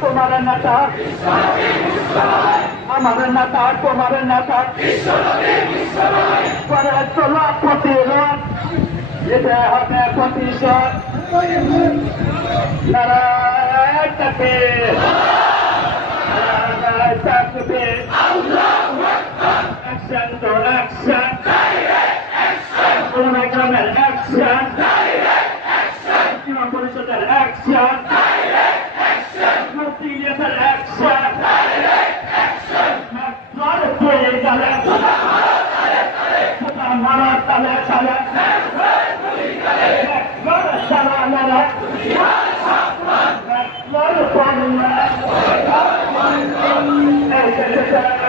তোমার নেতা আমার নেতা তোমার নেতা করে চলো প্রতিরোধ যেতে হবে প্রতিশোধ নারায়ণ তাকবীর নারায়ণ তাকবীর অ্যাকশন তো অ্যাকশন ওলামা ইকরামের অ্যাকশন ইমাম পরিষদের অ্যাকশন মুফতি ইলিয়াসের অ্যাকশন মাত্র হয়ে গেলে মারা তালে তালে Hey,